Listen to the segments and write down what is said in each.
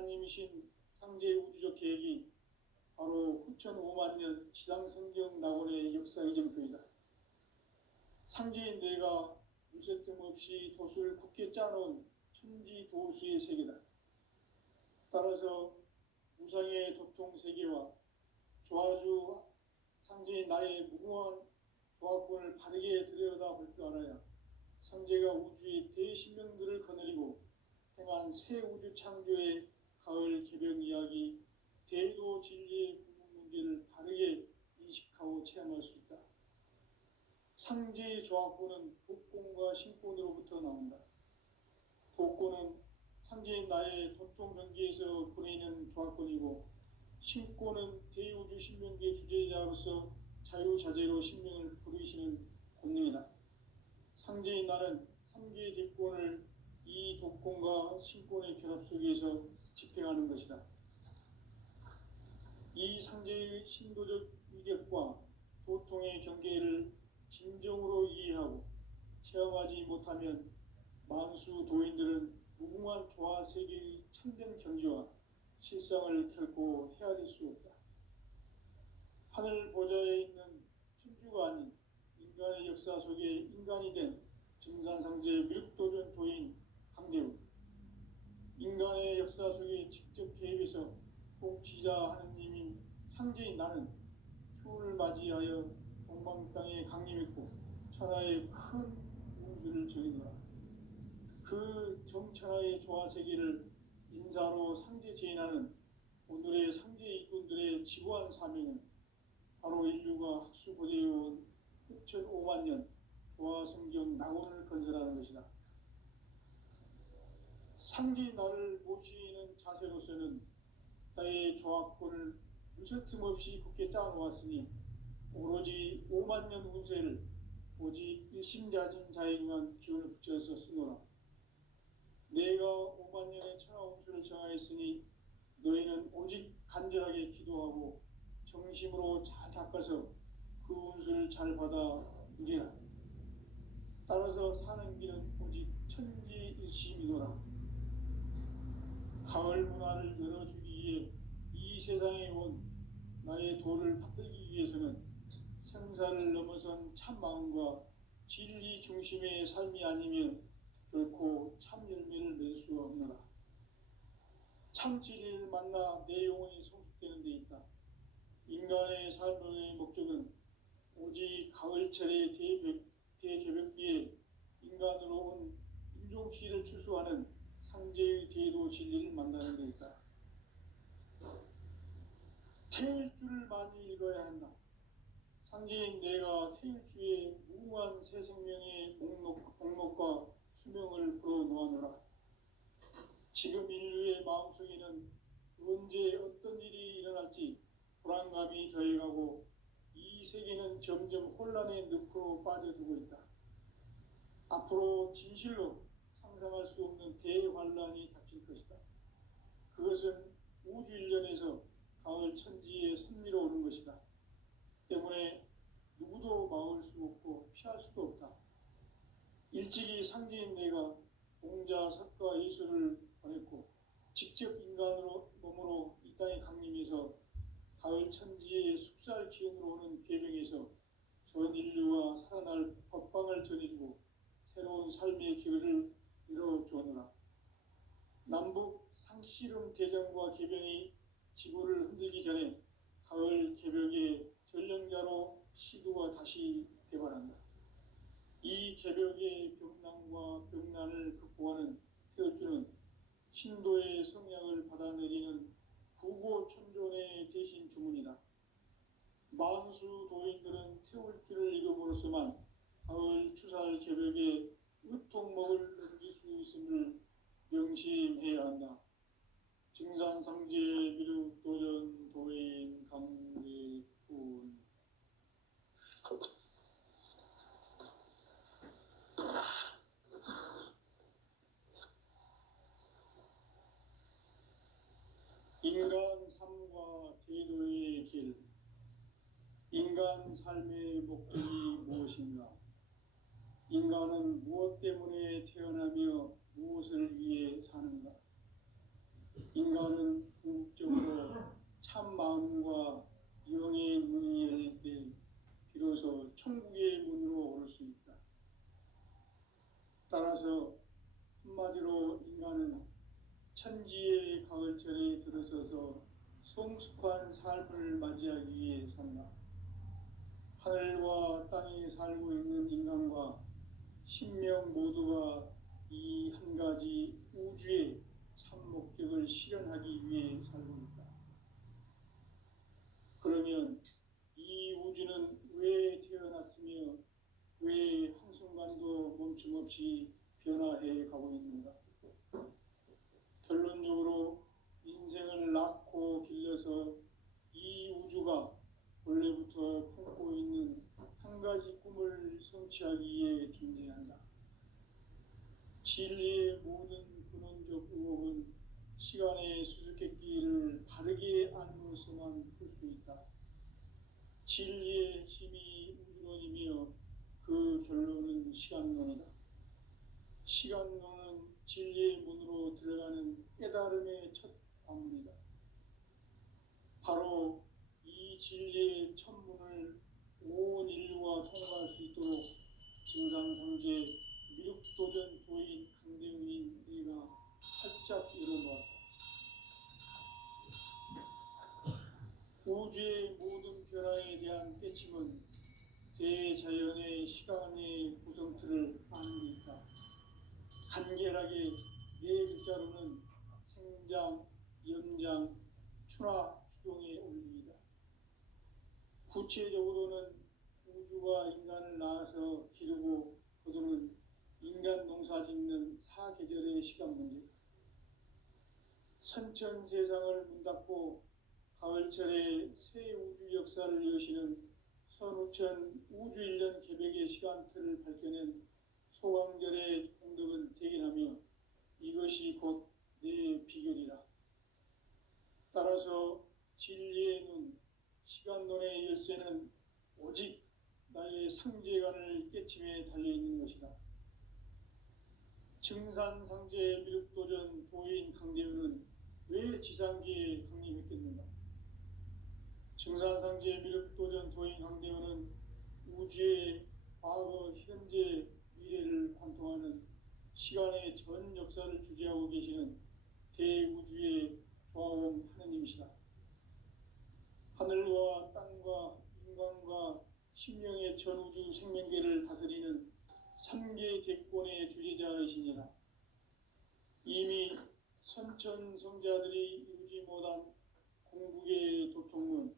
하나님이신 상제의 우주적 계획이 바로 후천 5만 년 지상성경 낙원의 역사 이정표이다. 상제인 내가 무쇠틈 없이 돛을 굳게 짜놓은 천지도수의 세계다. 따라서 무상의 도통 세계와 조화주 상제인 나의 무궁한 조합권을 바르게 들여다볼 줄 알아야 상제가 우주의 대신명들을 거느리고 행한 새 우주 창조의 가을 개벽 이야기, 대도 진리의 궁극 문제를 바르게 인식하고 체험할 수 있다. 상제의 조합권은 독권과 신권으로부터 나온다. 독권은 상제인 나의 도통 경계에서 보내는 조합권이고, 신권은 대우주 신명계 주제자로서 자유자재로 신명을 부르시는 권능이다. 상제인 나는 3개의 대권을 이 독권과 신권의 결합 속에서 집행하는 것이다. 이 상제의 신도적 위격과 도통의 경계를 진정으로 이해하고 체험하지 못하면 만수 도인들은 무궁한 조화 세계의 참된 경지와 실상을 결코 헤아릴 수 없다. 하늘 보좌에 있는 천주가 아닌 인간의 역사 속에 인간이 된 증산상제 미륵도전 도인 강대우, 인간의 역사 속에 직접 개입해서 통치자 하느님인 상제인 나는 추운을 맞이하여 동방 땅에 강림했고 천하의 큰 우주를 정의노라. 그 정천하의 조화세계를 인사로 상제 제인하는 오늘의 상제 일꾼들의 지구한 사명은 바로 인류가 학수고대해온 6,5만 년 조화성경 낙원을 건설하는 것이다. 상제인 나를 모시는 자세로서는 나의 조합권을 무쇠틈 없이 굳게 짜놓았으니 오로지 5만 년 운세를 오직 일심자진 자에게만 기운을 붙여서 쓰노라. 내가 5만 년의 천하 운수를 정하였으니 너희는 오직 간절하게 기도하고 정심으로 잘 닦아서 그 운수를 잘 받아 누리라. 따라서 사는 길은 오직 천지일심이노라. 가을 문화를 열어주기 위해 이 세상에 온 나의 도를 받들기 위해서는 생사를 넘어선 참 마음과 진리 중심의 삶이 아니면 결코 참 열매를 맺을 수가 없노라. 참 진리를 만나 내 영혼이 성숙되는 데 있다. 인간의 삶의 목적은 오직 가을철의 대개벽기에 인간으로 온 인종시를 추수하는 상제의 대도 진리를 만나는 데 있다. 태일주를 많이 읽어야 한다. 상제인 내가 태일주의 무궁한 새 생명의 목록과 수명을 불어놓아노라. 지금 인류의 마음속에는 언제 어떤 일이 일어날지 불안감이 더해가고 이 세계는 점점 혼란의 늪으로 빠져들고 있다. 앞으로 진실로 상상할 수 없는 대환란이 닥칠 것이다. 그것은 우주 일련에서 가을 천지의 섭리로 오는 것이다. 때문에 누구도 막을 수 없고 피할 수도 없다. 일찍이 상제인 내가 공자, 석가, 예수를 보냈고 직접 인간으로 몸으로 이 땅에 강림해서 가을 천지의 숲살 기운으로 오는 계명에서 전 인류와 살아날 법방을 전해주고 새로운 삶의 기회를 이뤄주었노라. 남북 상씨름 대전과 개병이 지구를 흔들기 전에 가을 개벽의 전령자로 시도가 다시 개발한다. 이 개벽의 병난과 병난을 극복하는 태어주는 신도의 성약을 받아내리는 구고천존의 대신 주문이다. 만수 도인들은 태울주를 읽음으로써만 가을 추살 개벽에 으통목을 넘길 수 있음을 명심해야 한다. 증산상제 미륵도전 도인 강제군. 인간 삶과 제도의 길. 인간 삶의 목적이 무엇인가? 인간은 무엇 때문에 태어나며 무엇을 위해 사는가? 인간 인간은 궁극적으로 참 마음과 영의 문이 열릴 때 비로소 천국의 문으로 오를 수 있다. 따라서 한마디로 인간은 천지의 가을철에 들어서서 성숙한 삶을 맞이하기 위해 산다. 하늘과 땅에 살고 있는 인간과 신명 모두가 이 한 가지 우주의 참 목적을 실현하기 위해 살고 있다. 그러면 이 우주는 왜 태어났으며 왜 한순간도 멈춤없이 변화해 가고 있는가? 결론적으로 인생을 낳고 길러서 이 우주가 원래부터 품고 있는 한 가지 꿈을 성취하기 위해 존재한다. 진리의 모든 근원적 의혹은 시간의 수수께끼를 바르게 알므로서만 풀 수 있다. 진리의 핵심이 우주론이며 그 결론은 시간론이다. 시간론은 진리의 문으로 들어가는 깨달음의 첫 관문이다. 바로 이 진리의 첫 문을 온 인류가 통과할 수 있도록 증산상제 미륵도전 도인 강대우인 네가 활짝 열어놓았다. 우주의 모든 변화에 대한 깨침은 대자연의 시간의 구성틀을 아는 데 있다. 간결하게 네 글자로는 생장, 연장, 추나 추동의 원리이다. 구체적으로는 우주가 인간을 낳아서 기르고 거두는 인간 농사 짓는 사계절의 시간 문제다. 선천 세상을 문닫고 가을철에 새 우주 역사를 여시는 선우천 우주 1년 개백의 시간틀을 밝혀낸 소강절의 공덕은 대견하며 이것이 곧 내 비결이라. 따라서 진리의 눈, 시간론의 열쇠는 오직 나의 상제관을 깨침에 달려있는 것이다. 증산상제 미륵도전 도인 강대우는 왜 지상계에 강림했겠는가? 증산상제 미륵도전 도인 강대우는 우주의 과거, 현재, 미래를 관통하는 시간의 전 역사를 주재하고 계시는 대우주의 조화원 하느님이시다. 하늘과 땅과 인간과 신명의 전우주 생명계를 다스리는 3계 대권의 주재자이시니라. 이미 선천성자들이 이루지 못한 궁극의 도통문,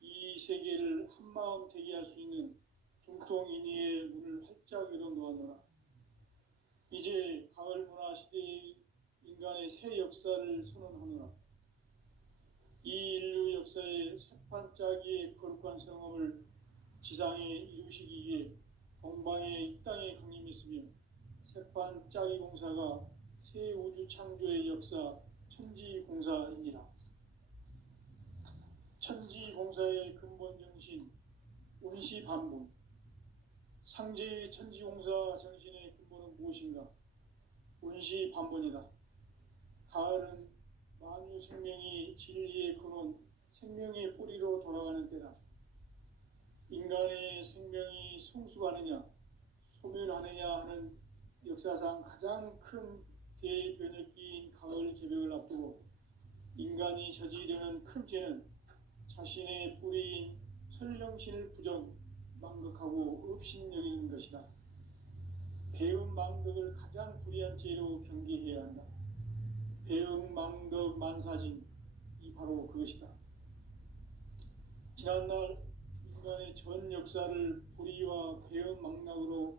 이 세계를 한마음 되게 할 수 있는 중통인의의 문을 활짝 열어놓았노라. 이제 가을 문화 시대의 인간의 새 역사를 선언하노라. 이 인류 역사의 새판짜기의 거룩한 성험을 지상에 이루시기 위해 동방의 이 땅에 강림했으며 새판짜기 공사가 새 우주 창조의 역사 천지공사이니라. 천지공사의 근본 정신 운시반본. 상제의 천지공사 정신의 근본은 무엇인가? 운시반본이다. 가을은 만유 생명이 진리의 근원, 생명의 뿌리로 돌아가는 때다. 인간의 생명이 성숙하느냐, 소멸하느냐 하는 역사상 가장 큰 대변혁기인 가을 개벽을 앞두고 인간이 저지르는 큰 죄는 자신의 뿌리인 설령신을 부정, 망극하고 업신여기는 것이다. 배움 망덕을 가장 불의한 죄로 경계해야 한다. 배움 망덕 만사진, 이 바로 그것이다. 지난날 인간의 전 역사를 불의와 배움 망락으로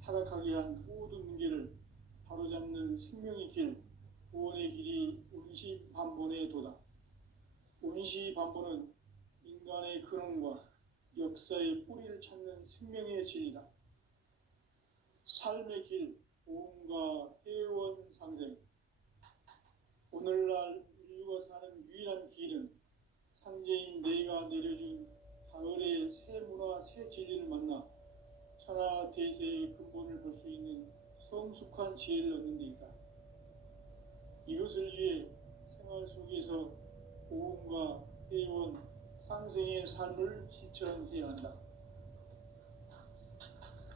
타락하게 한 모든 문제를 바로잡는 생명의 길, 구원의 길이 운시반본의 도다. 운시반본은 인간의 근원과 역사의 뿌리를 찾는 생명의 진리다. 삶의 길, 보험과 회원 상생. 오늘날 인류가 사는 유일한 길은 상제인 내가 내려준 가을의 새 문화, 새 진리를 만나 천하 대세의 근본을 볼 수 있는 성숙한 지혜를 얻는 데 있다. 이것을 위해 생활 속 고음과 해온 상생의 삶을 실천해야 한다.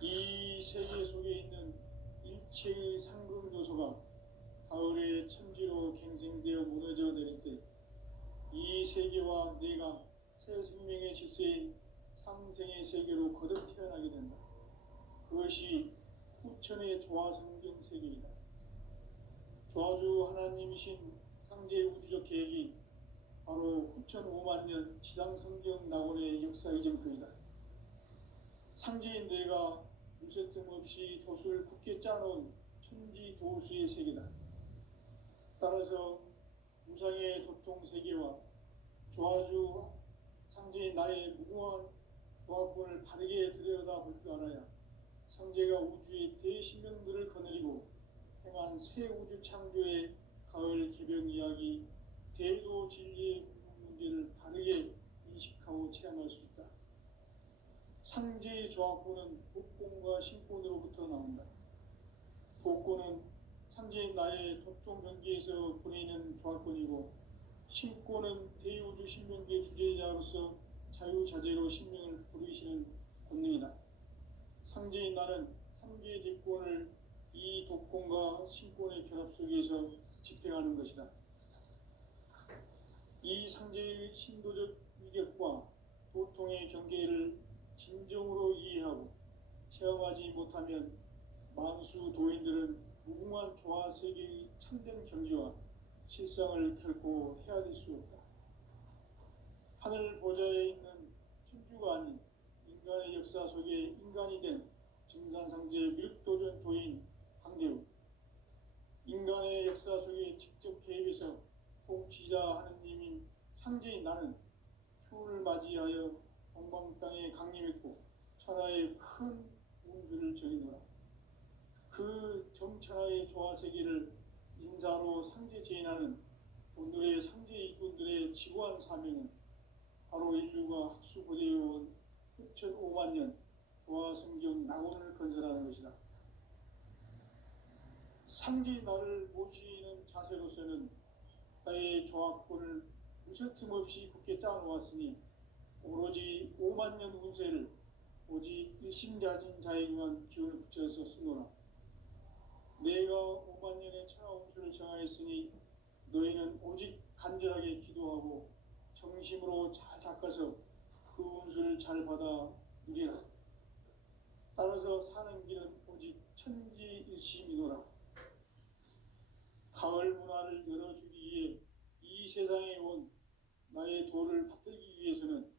이 세계 속에 있는 일체의 상극 요소가 가을의 천지로 갱생되어 무너져 내릴 때 이 세계와 내가 새 생명의 질서인 상생의 세계로 거듭 태어나게 된다. 그것이 후천의 조화성경 세계이다. 조화주 하나님이신 상제 우주적 계획이 바로 후천 5만 년 지상성경 낙원의 역사 이전표이다. 상제인 내가 무쇠 틈 없이 돛을 굳게 짜놓은 천지 도수의 세계다. 따라서 무상의 도통 세계와 조화주 상제인 나의 무궁한 조화권을 바르게 들여다볼 줄 알아야 상제가 우주의 대신명들을 거느리고 행한 새 우주 창조의 가을 개벽 이야기, 대도 진리의 문제를 바르게 인식하고 체험할 수 있다. 상제의 조화권은 복권과 신권으로부터 나온다. 복권은 상제인 나의 도통 경계에서 보내는 조화권이고, 신권은 대우주 신명계 주제자로서 자유자재로 신명을 부르시는 권능이다. 상제인 나는 상제의 직권을 이 독권과 신권의 결합 속에서 집행하는 것이다. 이 상제의 신도적 위격과 도통의 경계를 진정으로 이해하고 체험하지 못하면 만수 도인들은 무궁한 조화 세계의 참된 경지와 실상을 결코 헤아릴 수 없다. 하늘 보좌에 있는 천주가 아닌 인간의 역사 속에 인간이 된 증산상제 밀도전 도인 강대우, 인간의 역사 속에 직접 개입해서 통치자 하느님인 상제인 나는 추운을 맞이하여 동방 땅에 강림했고 천하의 큰 운수를 정의노라. 그 정천하의 조화세계를 인사로 상제 제인하는 오늘의 상제 일꾼들의 지고한 사명은 바로 인류가 학수고대해온 후천 5만 년 조화성경 낙원을 건설하는 것이다. 상제인 나를 모시는 자세로서는 나의 조화권을 무쇠틈 없이 굳게 짜놓았으니 오로지 5만 년 운세를 오직 일심자진 자에게만 기운을 붙여서 쓰노라. 내가 5만 년의 천하 운수를 정하였으니 너희는 오직 간절하게 기도하고 정심으로 잘 닦아서 그 운수를 잘 받아 누리라. 따라서 사는 길은 오직 천지일심이노라. 가을 문화를 열어주기 위해 이 세상에 온 나의 도를 받들기 위해서는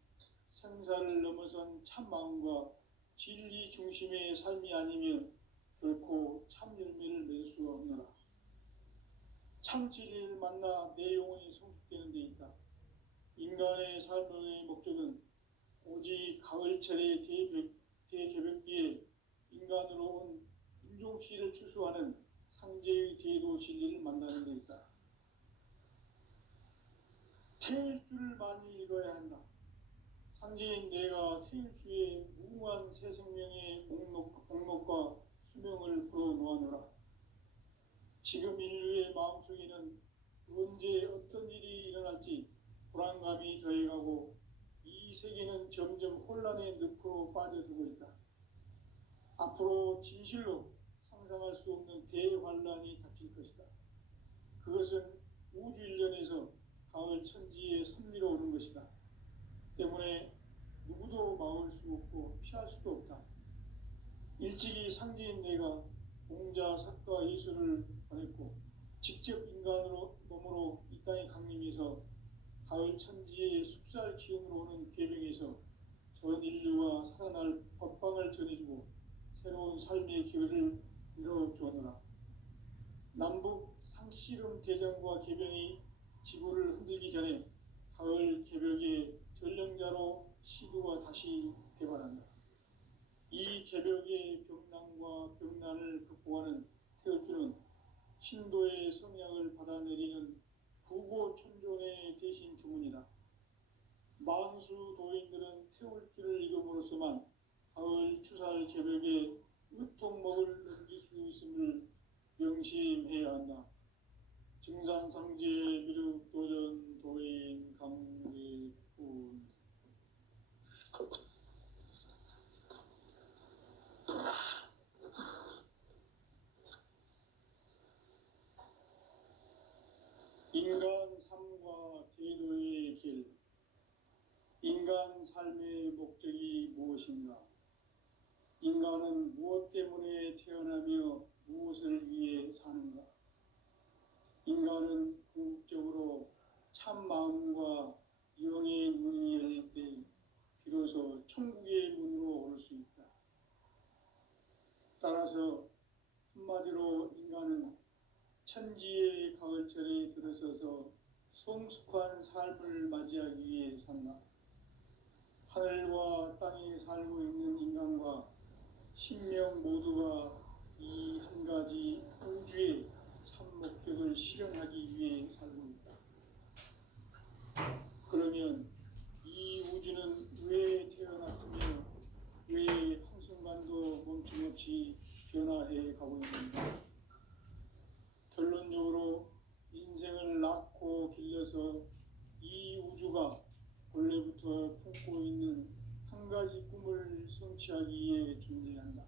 생사를 넘어선 참 마음과 진리 중심의 삶이 아니면 결코 참 열매를 맺을 수가 없노라. 참 진리를 만나 내 영혼이 성숙되는 데 있다. 인간의 삶의 목적은 오직 가을철의 대개벽기에 인간으로 온 인종씨를 추수하는 상제의 대도 진리를 만나는 데 있다. 태일 줄을 많이 읽어야 한다. 상제인 내가 태일주의 무궁한 새 생명의 목록과 수명을 불어놓아노라. 지금 인류의 마음속에는 언제 어떤 일이 일어날지 불안감이 더해가고 이 세계는 점점 혼란의 늪으로 빠져들고 있다. 앞으로 진실로 상상할 수 없는 대환란이 닥칠 것이다. 그것은 우주 일련에서 가을 천지에 선미로 오는 것이다. 때문에 누구도 막을 수 없고 피할 수도 없다. 일찍이 상제인 내가 공자, 석가, 예수를 보냈고 직접 인간으로 몸으로 이 땅에 강림해서 가을 천지의 숲살 기운으로 오는 계명에서 전 인류가 살아날 법방을 전해주고 새로운 삶의 기회를 이뤄주었노라. 남북 상씨름 대전과 계병이 지구를 흔들기 전에 가을 개벽의 전령자로 시도가 다시 개발한다. 이 개벽의 병난과 병난을 극복하는 태울주는 신도의 성약을 받아내리는 부고천존의 대신 주문이다. 만수 도인들은 태울주를 읽음으로써만 가을 추살 개벽에 으통먹을 넘길 수 있음을 명심해야 한다. 증산상제 미륵도전 도인 인간 삶과 계도의 길. 인간 삶의 목적이 무엇인가? 인간은 무엇 때문에 태어나며 무엇을 위해 사는가? 인간은 궁극적으로 참 마음과 영의 문이 열릴 때 비로소 천국의 문으로 오를 수 있다. 따라서 한마디로 인간은 천지의 가을철에 들어서서 성숙한 삶을 맞이하기 위해 산다. 하늘과 땅에 살고 있는 인간과 신명 모두가 이 한 가지 우주의 참 목적을 실현하기 위해 살고 있다. 그러면 이 우주는 왜 태어났으며 왜 한순간도 멈춤없이 변화해 가고 있는가? 결론적으로 인생을 낳고 길러서 이 우주가 원래부터 품고 있는 한 가지 꿈을 성취하기 위해 존재한다.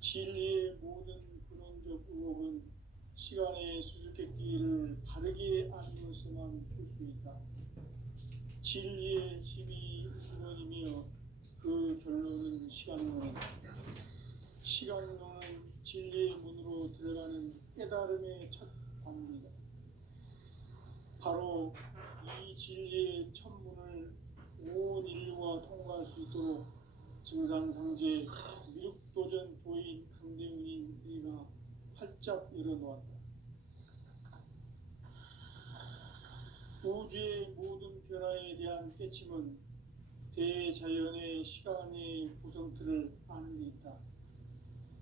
진리의 모든 근원적 의혹은 시간의 수수께끼를 바르게 알면서만 풀 수 있다. 진리의 힘이 근원이며 그 결론은 시간론이다. 시간론은 진리의 문으로 들어가는 깨달음의 첫 관문이다. 바로 이 진리의 첫 문을 온 인류가 통과할 수 있도록 증산상제 미륵도전 도인 강대훈인 네가 활짝 열어놓았다. 우주의 모든 변화에 대한 깨침은 대자연의 시간의 구성틀을 아는 데 있다.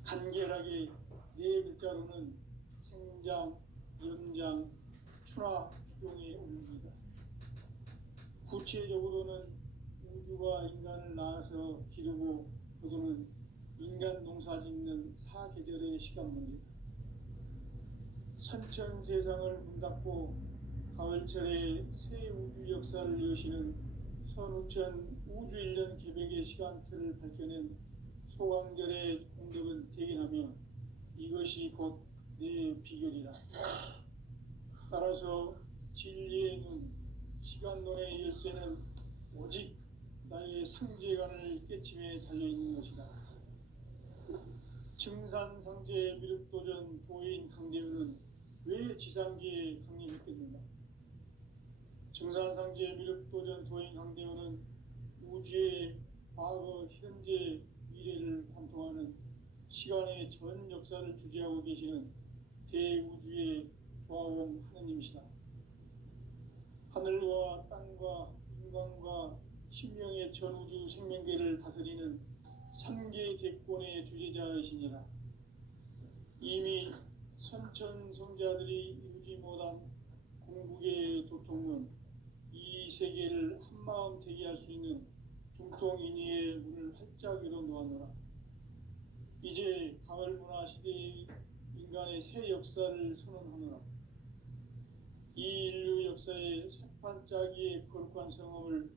간결하게 네 글자로는 생장, 연장, 추락, 추종의 원리이다. 구체적으로는 우주가 인간을 낳아서 기르고 거두는 인간 농사 짓는 사계절의 시간 문제다. 선천 세상을 문닫고 가을철에 새 우주 역사를 여시는 선우천 우주일년 개백의 시간틀을 밝혀낸 소강절의 공덕은 대견하며 이것이 곧 내 비결이라. 따라서 진리의 눈, 시간론의 열쇠는 오직 나의 상제관을 깨침에 달려있는 것이다. 증산상제 미륵도전 도인 강대훈은 왜 지상계에 강림했겠는가? 증산상제 미륵도전 도인 강대훈은 우주의 과거, 현재, 미래를 관통하는 시간의 전 역사를 주재하고 계시는 대우주의 조화원 하느님이시다. 하늘과 땅과 인간과 신명의 전우주 생명계를 다스리는 3계 대권의 주재자이시니라. 이미 선천성자들이 이루지 못한 궁극의 도통은 이 세계를 한마음 되게 할 수 있는 중통인의의 문을 활짝 열어놓았노라. 이제 가을문화 시대의 인간의 새 역사를 선언하노라. 이 인류 역사의 새판짜기의 거룩한 성험을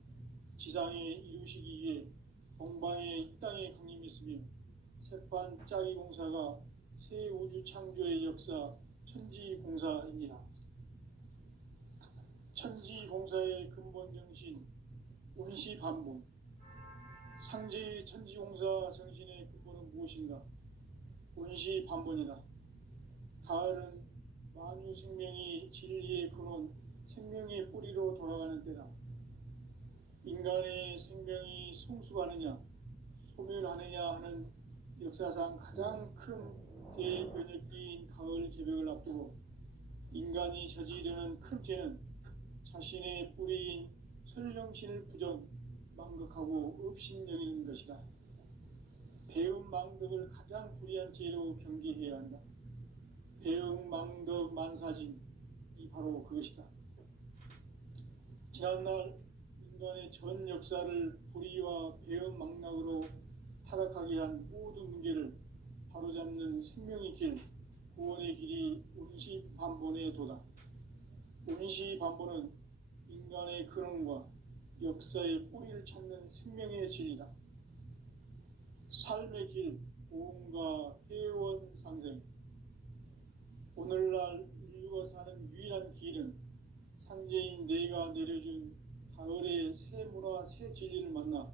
지상에 이루시기 위해 동방의 이 땅에 강림했으며 새판짜기 공사가 새 우주 창조의 역사 천지공사이니라. 천지공사의 근본 정신 운시반본. 상제의 천지공사 정신의 근본은 무엇인가? 운시반본이다. 가을은 만유 생명이 진리의 근원, 생명의 뿌리로 돌아가는 때다. 인간의 생명이 성숙하느냐, 소멸하느냐 하는 역사상 가장 큰 대변혁기인 가을 개벽을 앞두고 인간이 저지르는 큰 죄는 자신의 뿌리인 설령신을 부정, 망극하고 업신여기는 것이다. 배움 망덕을 가장 불의한 죄로 경계해야 한다. 배움 망덕 만사진, 이 바로 그것이다. 지난날 인간의 전 역사를 불의와 배움 망락으로 타락하게 한 모든 문제를 바로잡는 생명의 길, 구원의 길이 운시반본의 도다. 운시반본은 인간의 근원과 역사의 뿌리를 찾는 생명의 진리다. 삶의 길, 보험과 회원 상생. 오늘날 인류가 사는 유일한 상제인 내가 내려준 가을의 새 문화 새 진리를 만나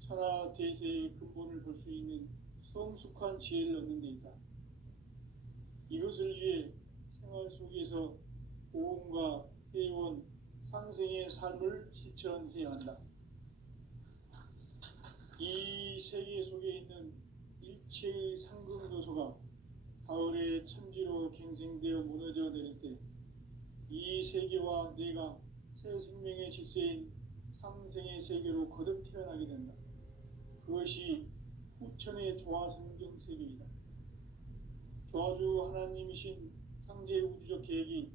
천하 대세의 근본을 볼 수 있는 성숙한 지혜를 얻는 데 있다. 이것을 위해 생활 속에서 보험과 회원, 상생의 삶을 실천해야 한다. 이 세계 속에 있는 일체의 상금도소가 가을의 천지로 갱생되어 무너져 내릴 때 이 세계와 내가 새 생명의 질서인 상생의 세계로 거듭 태어나게 된다. 그것이 후천의 조화성경 세계이다. 조화주 하나님이신 상제 우주적 계획이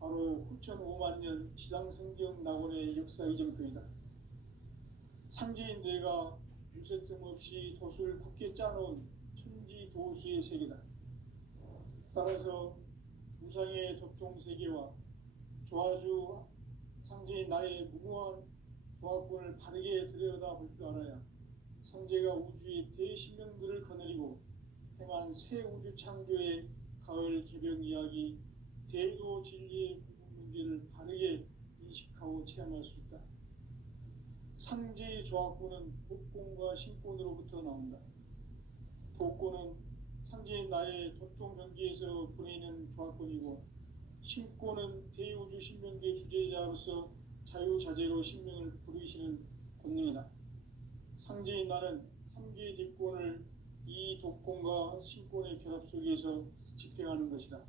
바로 후천 5만 년 지상성경 낙원의 역사 이정표이다. 상제인 내가 무쇠뜸 없이 도수를 굳게 짜놓은 천지 도수의 세계다. 따라서 무상의 접종 세계와 조화주 상제인 나의 무모한 조합권을 바르게 들여다볼 줄 알아야 상제가 우주의 대신명들을 거느리고 행한 새 우주 창조의 가을 개벽 이야기, 대도 진리의 구분 문제를 바르게 인식하고 체험할 수 있다. 상제의 조합권은 복권과 신권으로부터 나온다. 복권은 상제인 나의 도통 경기에서 보내는 조합권이고, 신권은 대우주 신명계 주제자로서 자유자재로 신명을 부르시는 권능이다. 상제인 나는 3개의 뒷권을 이 독권과 신권의 결합 속에서 집행하는 것이다.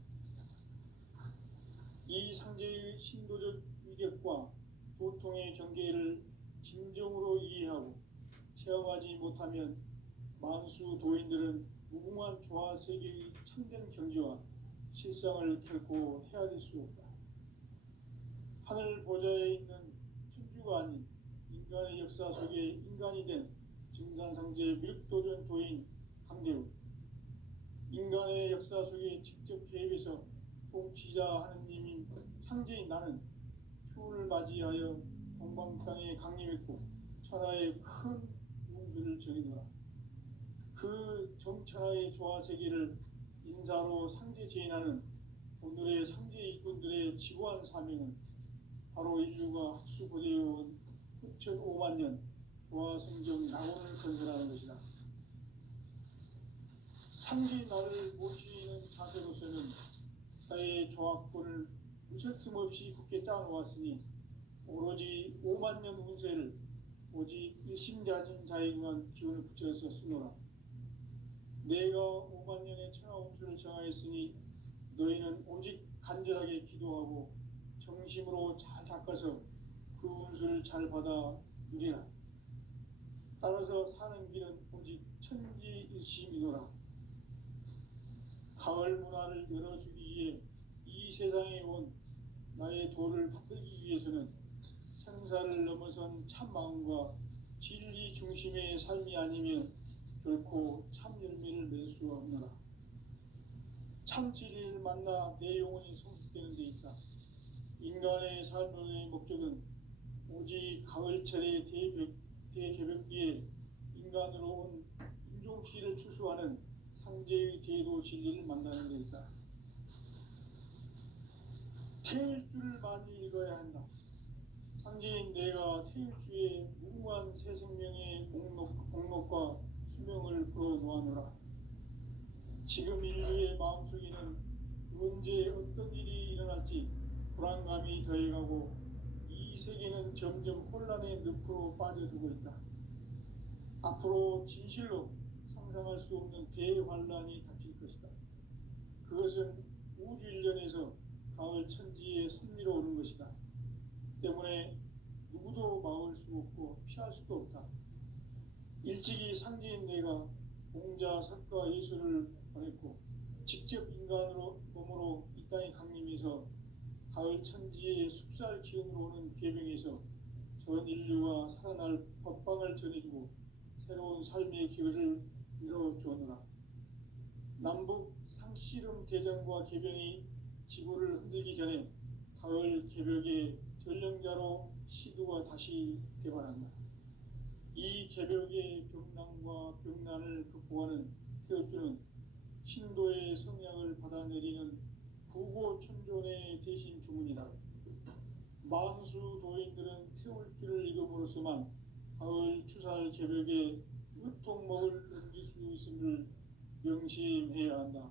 이 상제의 신도적 위격과 도통의 경계를 진정으로 이해하고 체험하지 못하면 만수 도인들은 무궁한 조화 세계의 참된 경지와 실상을 결코 헤아릴 수 없다. 하늘 보좌에 있는 천주가 아닌 인간의 역사 속에 인간이 된 증산상제 미륵도전 도인 강대우, 인간의 역사 속에 직접 개입해서 통치자 하느님인 상제인 나는 추운을 맞이하여 동방 땅에 강림했고 천하의 큰 운수를 정해놓아 그 정천하의 조화 세계를 인사로 상제 제인하는 오늘의 상제 일꾼들의 지고한 사명은 바로 인류가 학수고대해온 후천 5만 년 조화 성경 낙원을 건설하는 것이다. 상제인 나를 모시는 자세로서는 나의 조합권을 무쇠틈 없이 굳게 짜놓았으니 오로지 5만 년 운세를 오직 일심자진 자에게만 기운을 붙여서 쓰노라. 내가 5만 년의 천하 운수를 정하였으니 너희는 오직 간절하게 기도하고 정심으로 잘 닦아서 그 운수를 잘 받아 누리라. 따라서 사는 길은 오직 천지일심이노라. 가을 문화를 열어주기 위해 이 세상에 온 나의 도를 받들기 위해서는 생사를 넘어선 참 마음과 진리 중심의 삶이 아니면 결코 참 열매를 맺을 수 없노라. 참 진리를 만나 내 영혼이 성숙되는 데 있다. 인간의 삶의 목적은 오직 가을철의 대개벽기에 인간으로 온 인종씨를 추수하는 상제의 대도 진리를 만나는 데 있다. 태일주를 많이 읽어야 한다. 상제인 내가 태일주의 무궁한 새 생명의 목록과 수명을 불어놓아노라. 지금 인류의 마음속에는 언제 어떤 일이 일어날지 불안감이 더해가고 이 세계는 점점 혼란의 늪으로 빠져들고 있다. 앞으로 진실로 상상할 수 없는 대환란이 닥칠 것이다. 그것은 우주 일련에서 가을 천지에 섭리로 오는 것이다. 때문에 누구도 막을 수 없고 피할 수도 없다. 일찍이 상제인 내가 공자, 석가, 예수를 보냈고 직접 인간으로 몸으로 이 땅에 강림해서 가을 천지의 숲살 기운으로 오는 계명에서 전 인류가 살아날 법방을 전해주고 새로운 삶의 기회를 이뤄주었노라. 남북 상씨름 대전과 계병이 지구를 흔들기 전에 가을 개벽의 전령자로 시도가 다시 개발한다. 이 개벽의 병난과 병난을 극복하는 태어주는 신도의 성향을 받아내리는 부고천존의 대신 주문이다. 만수 도인들은 태울 줄을 익음으로써만 가을 추살 개벽에 으통먹을 넘길 수 있음을 명심해야 한다.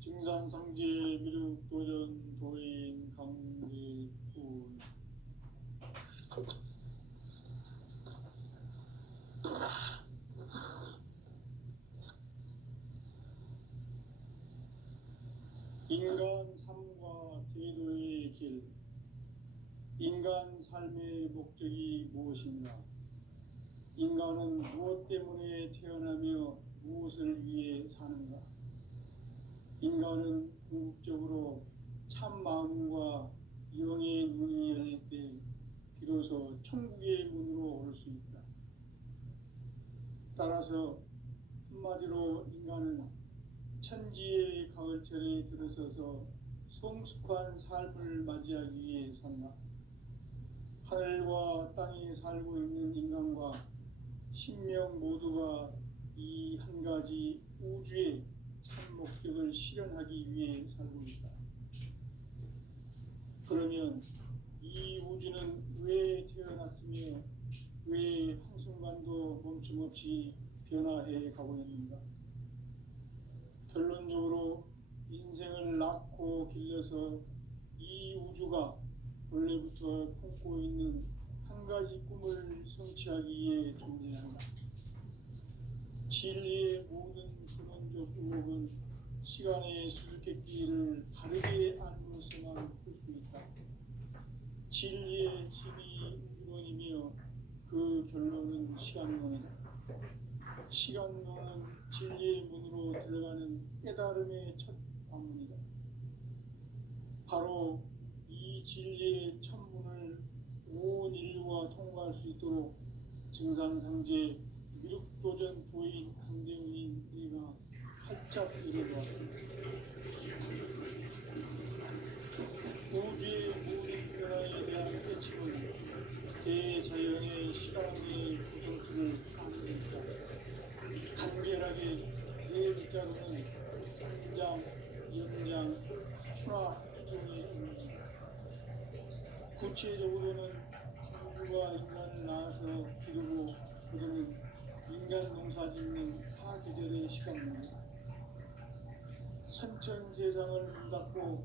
증산상제 미륵도전 도인 강대군. 인간 삶과 계도의 길. 인간 삶의 목적이 무엇인가? 인간은 무엇 때문에 태어나며 무엇을 위해 사는가? 인간은 궁극적으로 참 마음과 영의 문이 열릴 때 비로소 천국의 문으로 올 수 있다. 따라서 한마디로 인간은 천지의 가을철에 들어서서 성숙한 삶을 맞이하기 위해 산다. 하늘과 땅에 살고 있는 인간과 신명 모두가 이 한 가지 우주의 참 목적을 실현하기 위해 살고 있다. 그러면 이 우주는 왜 태어났으며 왜 한순간도 멈춤없이 변화해 가고 있는가? 결론적으로 인생을 낳고 길러서 이 우주가 원래부터 품고 있는 한 가지 꿈을 성취하기 위해 존재한다. 진리의 모든 근원적 의혹은 시간의 수수께끼를 바르게 알므로서만 풀 수 있다. 진리의 힘이 우주론이며 그 결론은 시간론이다. 시간론은 진리의 문으로 들어가는 깨달음의 첫 방문이다. 바로 이 진리의 천문을 온 인류가 통과할 수 있도록 증산상제 미륵도전 도인 강대훈인 내가 활짝 일어나왔다. 우주의 모든 변화에 대한 깨침은 대자연의 실황의 구성틀을 안는다. 간결하게 네 글자로는 성장, 연장, 추락, 이동의 의미입니다. 구체적으로는 천주가 인간을 낳아서 기르고 거두는 인간 농사 짓는 사계절의 시간입니다. 선천 세상을 문 닫고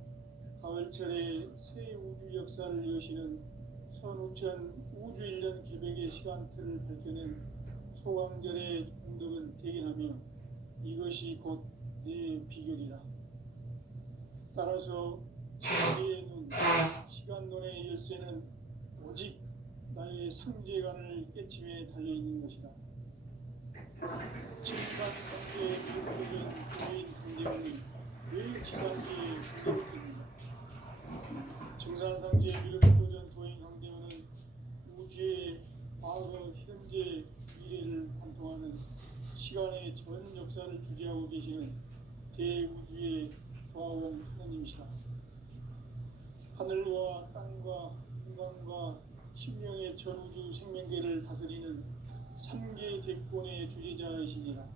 가을철에 새 우주 역사를 여시는 선우천 우주 1년 개벽의 시간틀을 밝혀낸 소강절의 공덕은 대견하며 이것이 곧 내 비결이라. 따라서 진리의 눈, 시간론의 열쇠는 오직 나의 상제관을 깨침에 달려있는 것이다. 증산상제 미륵도전 도인 강대훈이 왜 지상기에 공덕을 듭니다. 증산상제 미륵도전 도인 강대훈은 우주의 과거, 현재, 미래를 관통하는 시간의 전 역사를 주재하고 계시는 대우주의 조화원 하나님이시다. 하늘과 땅과 인간과 신명의 전우주 생명계를 다스리는 3계 대권의 주재자이시니라.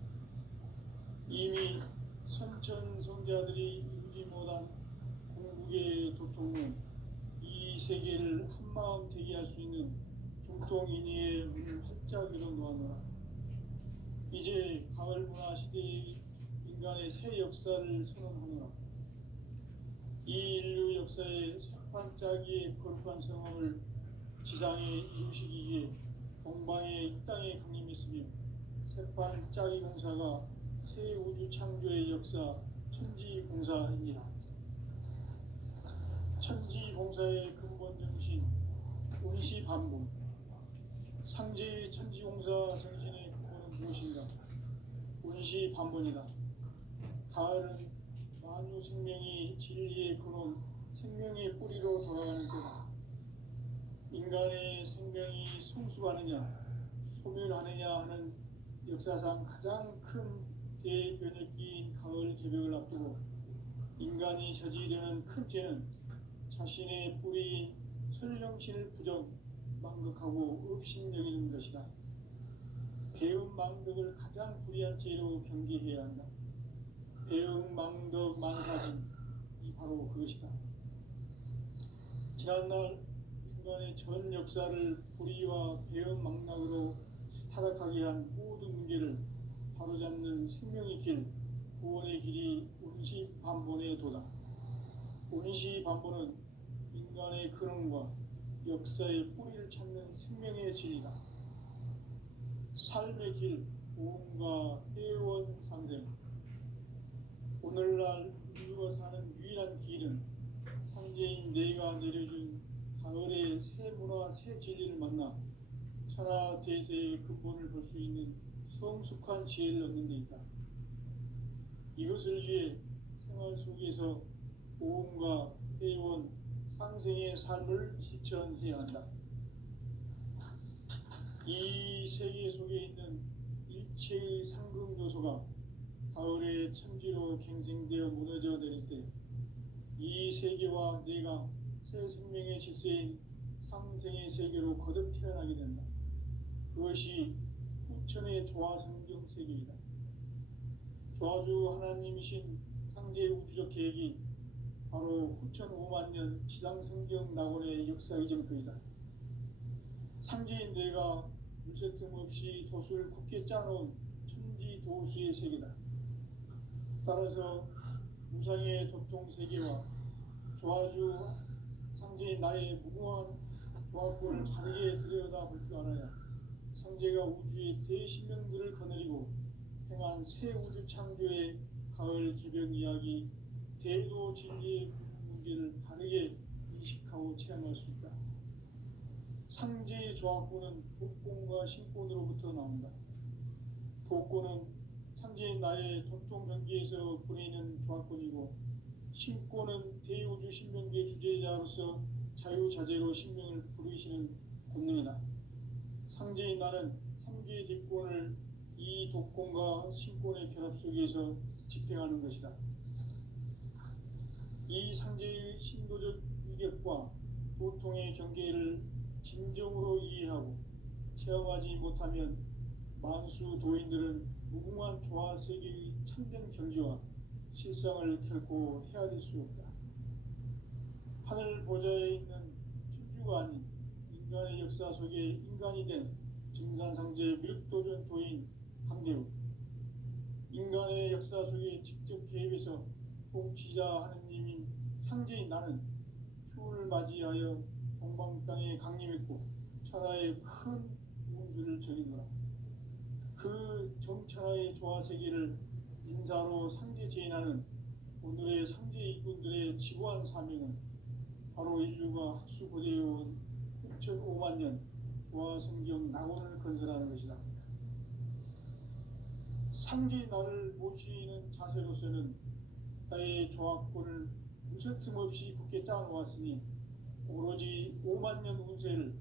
이미 선천성자들이 이루지 못한 궁극의 도통은 이 세계를 한마음 되게 할 수 있는 중통인의의 문을 활짝 열어놓았노라. 이제 가을 문화 시대의 인간의 새 역사를 선언하노라. 이 인류 역사의 색반짝이의 거룩한 성함을 지상에 이루시기 위해 동방의 이 땅에 강림했으며 색반짝이 공사가 새 우주 창조의 역사 천지공사이니라. 천지공사의 근본 정신 운시반복. 상제의 천지공사 정신의 근본은 무엇인가? 운시반본이다. 가을은 만유 생명이 진리의 근원, 생명의 뿌리로 돌아가는 때다. 인간의 생명이 성숙하느냐, 소멸하느냐 하는 역사상 가장 큰 대변혁기인 가을 개벽을 앞두고 인간이 저지르는 큰 죄는 자신의 뿌리인 설령신을 부정, 망극하고 업신여기는 것이다. 배움 망덕을 가장 불의한 죄로 경계해야 한다. 배움 망덕 만사진, 이 바로 그것이다. 지난날 인간의 전 역사를 불의와 배은망락으로 타락하게 한 모든 문제를 바로잡는 생명의 길, 구원의 길이 운시반본에 도다. 운시반본은 인간의 근원과 역사의 뿌리를 찾는 생명의 진리다. 삶의 길, 보험과 회원 상생. 오늘날 인류가 사는 유일한 길은 상제인 내가 내려준 가을의 새 문화, 새 진리를 만나 천하 대세의 근본을 볼 수 있는 성숙한 지혜를 얻는 데 있다. 이것을 위해 생활 속에서 보험과 회원, 상생의 삶을 실천해야 한다. 이 세계 속에 있는 일체의 상급 요소가 가을의 천지로 갱생되어 무너져 내릴 때 이 세계와 내가 새 생명의 질서인 상생의 세계로 거듭 태어나게 된다. 그것이 후천의 조화성경 세계이다. 조화주 하나님이신 상제 우주적 계획이 바로 후천 5만 년 지상성경 낙원의 역사 이전표이다. 상제인 내가 물새틈 없이 도수를 굳게 짜놓은 천지 도수의 세계다. 따라서 무상의 도통 세계와 조화주 상제인 나의 무궁한 조화권을 다르게 들여다볼 줄 알아야 상제가 우주의 대신명들을 거느리고 행한 새 우주 창조의 가을 개변 이야기, 대도 진리의 문제를 다르게 인식하고 체험할 수 있다. 상제의 조화권은 복권과 신권으로부터 나온다. 복권은 상제인 나의 도통 경계에서 보내는 조화권이고, 신권은 대우주 신명계 주제자로서 자유자재로 신명을 부르시는 권능이다. 상제인 나는 3개의 뒷권을 이 독권과 신권의 결합 속에서 집행하는 것이다. 이 상제의 신도적 위격과 도통의 경계를 진정으로 이해하고 체험하지 못하면 만수 도인들은 무궁한 조화 세계의 참된 경지와 실상을 결코 헤아릴 수 없다. 하늘 보좌에 있는 천주가 아닌 인간의 역사 속에 인간이 된 증산상제 밀도전 도인 강대우, 인간의 역사 속에 직접 개입해서 통치자 하느님인 상제인 나는 추운을 맞이하여 동방 땅에 강림했고 천하의 큰 운수를 적이노라. 그 정천하의 조화 세계를 인사로 상제 제인하는 오늘의 상제 일꾼들의 지고한 사명은 바로 인류가 학수고대해온 6,5만 년 조화 성경 낙원을 건설하는 것이다. 상제의 나를 모시는 자세로서는 나의 조화권을 무쇠틈 없이 굳게 짜놓았으니 오로지 5만 년 운세를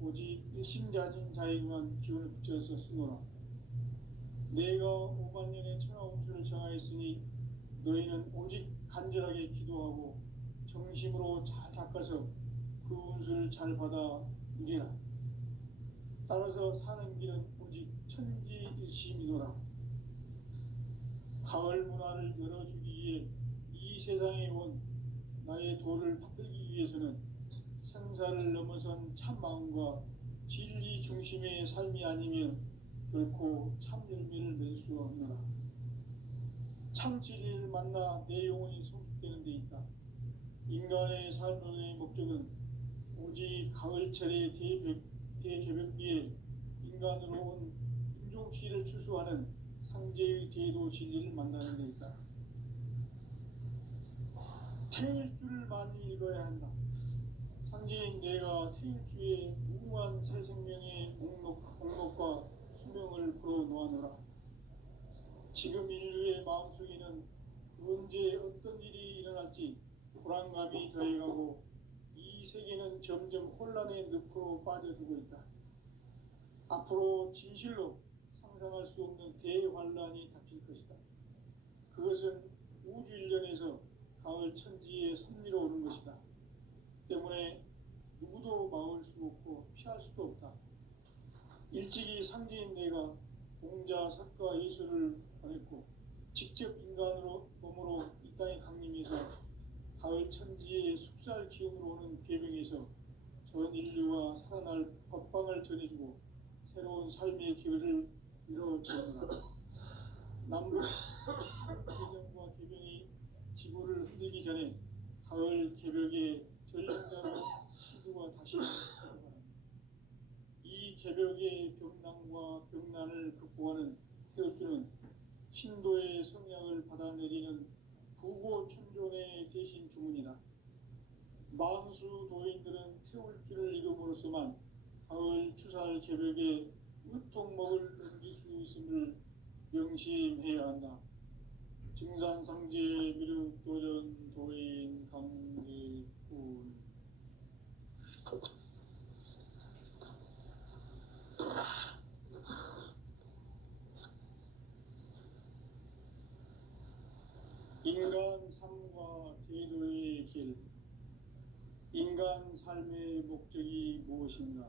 오직 일심자진 자에게만 기운을 붙여서 쓰노라. 내가 5만 년의 천하 운수를 정하였으니 너희는 오직 간절하게 기도하고 정심으로 잘 닦아서 그 운수를 잘 받아 누리라. 따라서 사는 길은 오직 천지일심이노라. 가을 문화를 열어주기 위해 이 세상에 온 나의 도를 받들기 위해서는 생사를 넘어선 참 마음과 진리 중심의 삶이 아니면 결코 참 열매를 맺을 수 없노라. 참 진리를 만나 내 영혼이 성숙되는 데 있다. 인간의 삶의 목적은 오직 가을철의 대개벽기에 인간으로 온 인종시를 추수하는 상제의 대도 진리를 만나는 데 있다. 태일주를 많이 읽어야 한다. 상제인 내가 태일주의 무궁한 새 생명의 목록과 수명을 풀어놓아노라. 지금 인류의 마음속에는 언제 어떤 일이 일어날지 불안감이 더해가고 이 세계는 점점 혼란의 늪으로 빠져들고 있다. 앞으로 진실로 상상할 수 없는 대환란이 닥칠 것이다. 그것은 우주 일련에서 가을 천지에 섭리로 오는 것이다. 때문에 누구도 막을 수 없고 피할 수도 없다. 일찍이 상제인 내가 공자, 석가, 예수를 보냈고 직접 인간으로 몸으로 이 땅에 강림해서 가을 천지의 숲살 기운으로 오는 궤병에서 전 인류가 살아날 법방을 전해주고 새로운 삶의 기회를 열어주느라. 남북 개정과 개변이 지구를 흔들기 전에 가을 개벽의 전령자로 시구가 다시 바랍니다. 이 개벽의 병난과 병난을 극복하는 태극기는 신도의 성약을 받아내리는 부고천존의 대신 주문이다. 만수 도인들은 태울기를 이름으로서만 가을 추살 개벽에 으통먹을 넘길 수 있음을 명심해야 한다. 증산상제 미륵도전 도인 강대군. 인간 삶과 제도의 길. 인간 삶의 목적이 무엇인가?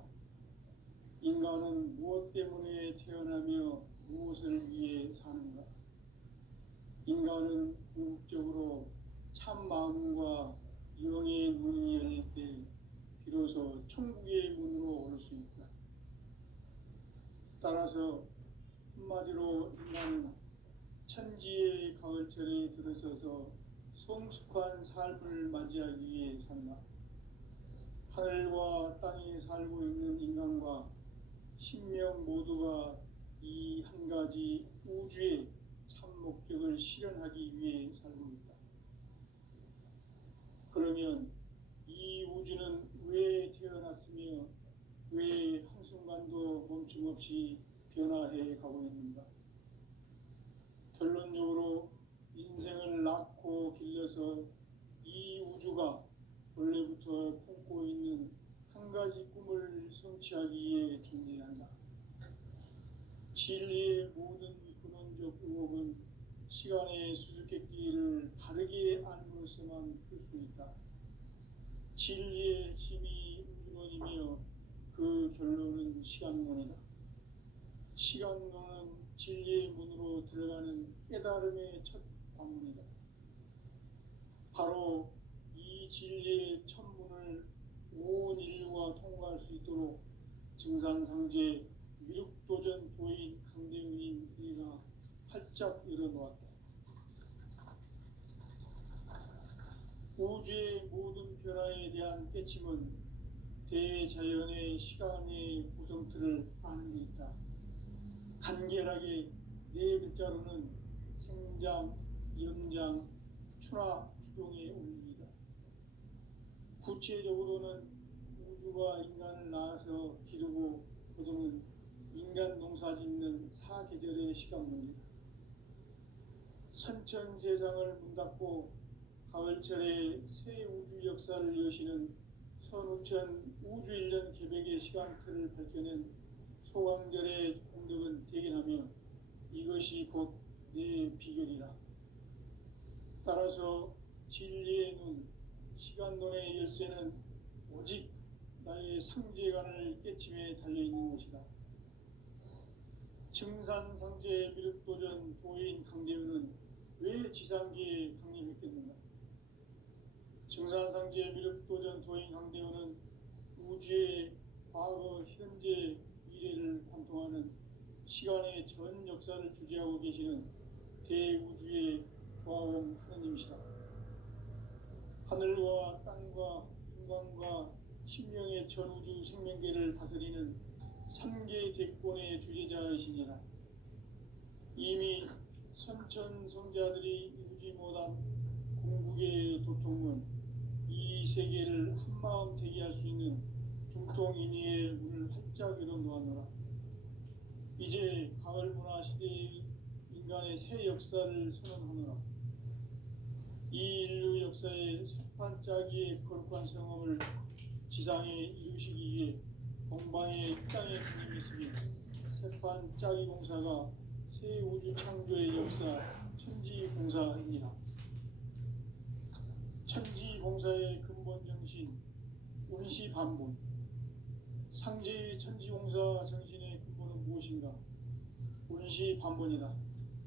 인간은 무엇 때문에 태어나며 무엇을 위해 사는가? 인간은 궁극적으로 참 마음과 영의 문이 열릴 때 비로소 천국의 문으로 올 수 있다. 따라서 한마디로 인간은 천지의 가을철에 들어서서 성숙한 삶을 맞이하기 위해 산다. 하늘과 땅에 살고 있는 인간과 신명 모두가 이 한 가지 우주의 참 목적을 실현하기 위해 살고 있다. 그러면 이 우주는 왜 태어났으며 왜 한순간도 멈춤없이 변화해 가고 있는가? 결론적으로 인생을 낳고 길러서 이 우주가 원래부터 품고 있는 한 가지 꿈을 성취하기 위해 존재한다. 진리의 모든 근원적 의혹은 시간의 수수께끼를 바르게 알므로서만 풀 수 있다. 진리의 힘이 우주론이며 그 결론은 시간론이다. 시간론은 진리의 문으로 들어가는 깨달음의 첫 관문이다. 바로 이 진리의 첫 문을 온 인류가 통과할 수 있도록 증산상제 미륵도전 도인 강대훈인 네가 활짝 열어놓았다. 우주의 모든 변화에 대한 깨침은 대자연의 시간의 구성틀을 아는 데 있다. 간결하게 네 글자로는 생장, 연장, 추나 추동의 원리이다. 구체적으로는 우주가 인간을 낳아서 기르고 거두는 인간 농사 짓는 사계절의 시간 문제다. 선천 세상을 문 닫고 가을철에 새 우주 역사를 여시는 선우천 우주 1년 개벽의 시간틀을 밝혀낸 소강절의 공덕은 대견하며 이것이 곧 내 비결이라. 따라서 진리의 눈, 시간론의 열쇠는 오직 나의 상제관을 깨침에 달려있는 것이다. 증산상제 미륵도전 도인 강대훈은 왜 지상계에 강림했겠는가? 증산상제 미륵도전 도인 강대훈은 우주의 과거, 현재, 미래를 관통하는 시간의 전 역사를 주재하고 계시는 대우주의 조화원 하느님이시다. 하늘과 땅과 인간과 신명의 전우주 생명계를 다스리는 3계 대권의 주재자이시니라. 이미 선천성자들이 이루지 못한 궁극의 도통은 이 세계를 한마음 되게 할 수 있는 중통인의의 문을 활짝 열어놓았노라. 이제 가을 문화 시대의 인간의 새 역사를 선언하노라. 이 인류 역사의 석판짜기의 거룩한 성험을 지상에 이루시기 위해 동방의 땅의 주님이시니 석판짜기 공사가 새 우주 창조의 역사 천지공사입니다. 천지공사의 근본 정신 운시반본. 상제의 천지공사 정신의 근본은 무엇인가? 운시반본이다.